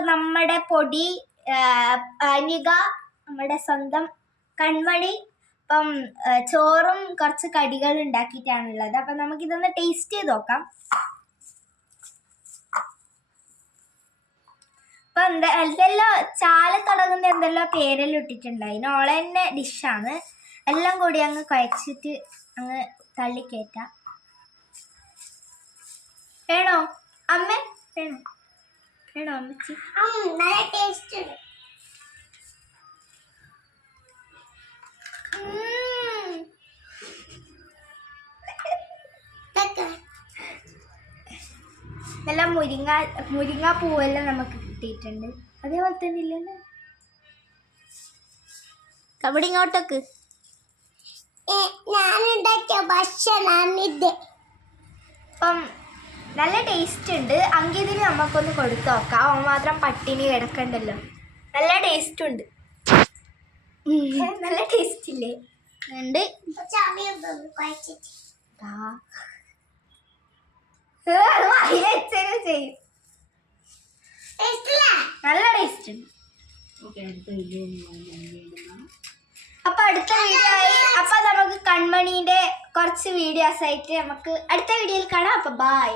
അപ്പൊ നമ്മുടെ പൊടി അനിക നമ്മുടെ സ്വന്തം കൺമണി ഇപ്പം ചോറും കുറച്ച് കടികൾ ഉണ്ടാക്കിയിട്ടാണുള്ളത്. അപ്പൊ നമുക്കിതൊന്ന് ടേസ്റ്റ് ചെയ്ത് നോക്കാം. അപ്പൊ എന്തെല്ലാം ചാല തുടങ്ങുന്ന എന്തെല്ലാം പേരെല്ലാം ഇട്ടിട്ടുണ്ടായി. ഓളെ തന്നെ ഡിഷാണ്. എല്ലാം കൂടി അങ്ങ് കുഴച്ചിട്ട് അങ്ങ് തള്ളിക്കയറ്റാം. വേണോ അമ്മ? വേണോ അമ്മച്ചി? നല്ല ടേസ്റ്റ്. നല്ല മുരിങ്ങ പൂവെല്ലാം നമുക്ക് കിട്ടിയിട്ടുണ്ട്. അതേപോലെ തന്നെ ഇല്ലല്ലോ കബഡി ഇങ്ങോട്ടൊക്കെ ഞാനുണ്ടാക്കിയ ഭക്ഷണമാണിത്. അപ്പം നല്ല ടേസ്റ്റ് ഉണ്ട്. അങ്കിതിന് നമുക്കൊന്ന് കൊടുത്തു നോക്കാം. അവൻ മാത്രം പട്ടിണി കിടക്കണ്ടല്ലോ. നല്ല ടേസ്റ്റ് ഉണ്ട്. നല്ല ടേസ്റ്റ് ഇല്ലേ? ഉണ്ട്. ചെയ്യും. നല്ല ടേസ്റ്റ് ഉണ്ട്. അപ്പൊ അടുത്ത വീഡിയോ ആയി. അപ്പൊ നമുക്ക് കൺമണീന്റെ കുറച്ച് വീഡിയോസ് ആയിട്ട് നമുക്ക് അടുത്ത വീഡിയോയിൽ കാണാം. അപ്പൊ ബൈ.